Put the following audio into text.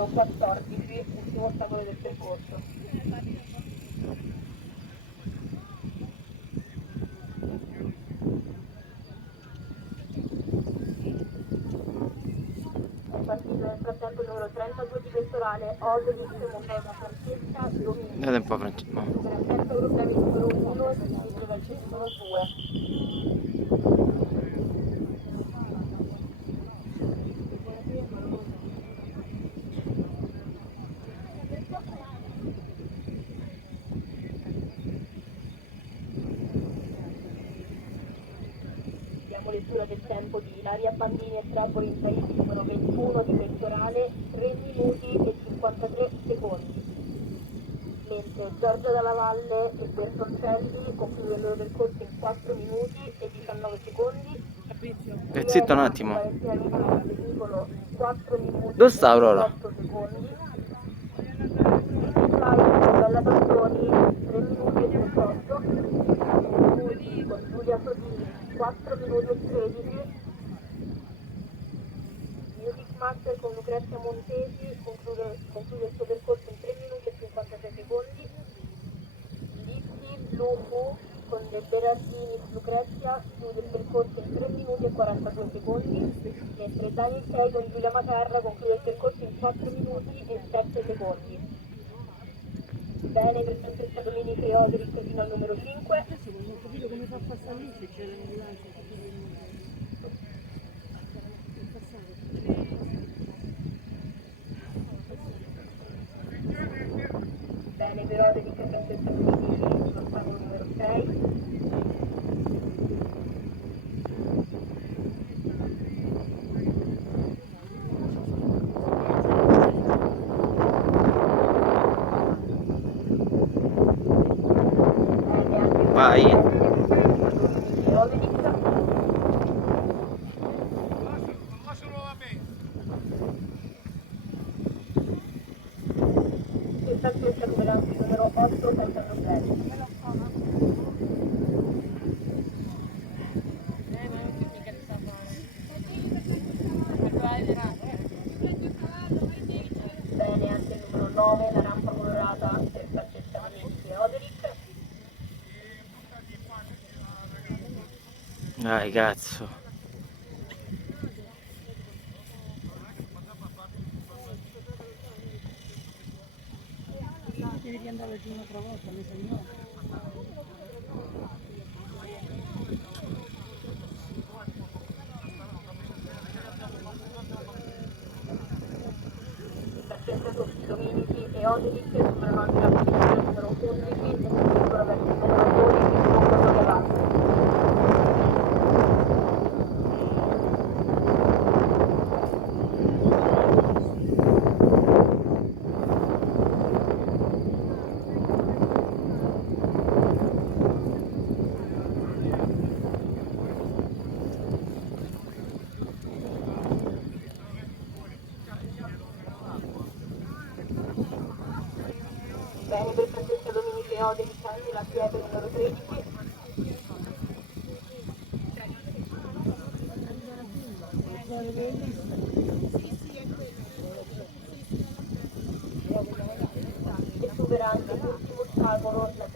numero 14, ultimo ostacolo del percorso. È partito nel frattempo il numero 32 di pettorale, Odolix, montato da Francesca Domini. Date un po' Francesco. Supera il terzo europeo il numero 1 e seguito dal numero 2. Diamo lettura del tempo di Ilaria Bandini e Trapoli in Tahiti, numero 21 di pettorale, 3 minuti e 53 secondi. Mentre Giorgia Dalla Valle e Bertoncelli concludono il loro percorso in 4 minuti e 19 secondi. Zitto un attimo. 4 minuti Dove sta Aurora? e 8 secondi. Bella Tantoni 3 minuti e 18. Con Giulia Sodini 4 minuti e 13. Music Master con Lucrezia Montesi conclude il suo percorso in 3 minuti e 56 secondi. Lizzy Lufu con De Berardini Lucrezia chiude il percorso in 3 minuti e 42 secondi, mentre Daniel Sei con Giulia Macarra conclude il percorso in 4 minuti e 7 secondi. Bene per Francesca Dominici e Oderic fino al numero 5. Non ho capito come fa a passare lì se c'è l'ambulanza. Bene per Oderic e Francesca Dominici sullo numero 6. Vai. E Francesca Numeranzi numero 8 saltando 6. Bene anche il numero 9, la rampa colorata per Francesca Dominici e Oderic. Dai cazzo. Devi riandare giù un'altra volta, mi sa no. Francesca Dominici e Oderic superano anche la posizione numero 11 e si dirigono verso il numero 12 con quello davanti. Bene per Francesca Dominici e Oderic anche la pietra numero 13. E supera anche l'ultimo ostacolo la